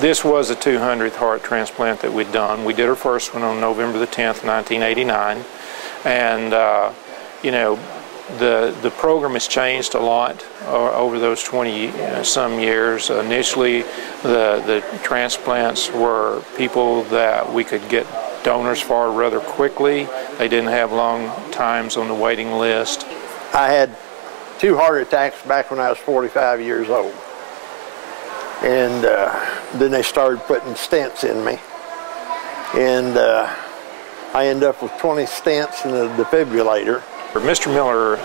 This was the 200th heart transplant that we'd done. We did our first one on November the 10th, 1989. And, you know, the program has changed a lot over those 20 some years. Initially, the transplants were people that we could get donors for rather quickly. They didn't have long times on the waiting list. I had 2 heart attacks back when I was 45 years old. And then they started putting stents in me. And I ended up with 20 stents and a defibrillator. Mr. Miller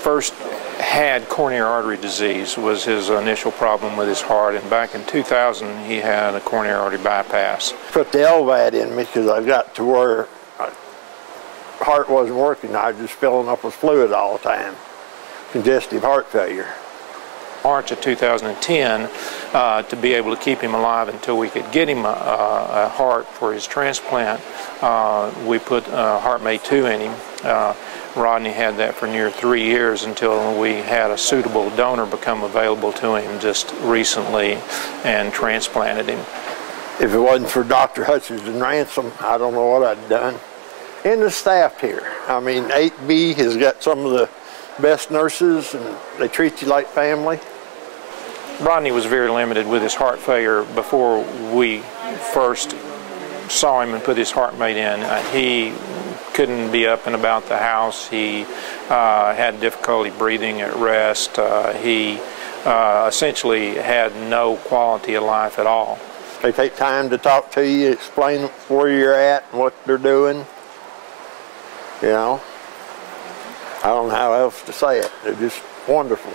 first had coronary artery disease, was his initial problem with his heart, and back in 2000 he had a coronary artery bypass. Put the LVAD in me because I got to where my heart wasn't working. I was just filling up with fluid all the time, congestive heart failure. March of 2010, to be able to keep him alive until we could get him a heart for his transplant, we put HeartMate 2 in him. Rodney had that for near 3 years until we had a suitable donor become available to him just recently and transplanted him. If it wasn't for Dr. Hutchins and Ransom, I don't know what I'd done. And the staff here. I mean, 8B has got some of the best nurses, and they treat you like family. Rodney was very limited with his heart failure before we first saw him and put his HeartMate in. He couldn't be up and about the house. He had difficulty breathing at rest. He essentially had no quality of life at all. They take time to talk to you, explain where you're at and what they're doing. You know, I don't know how else to say it. They're just wonderful.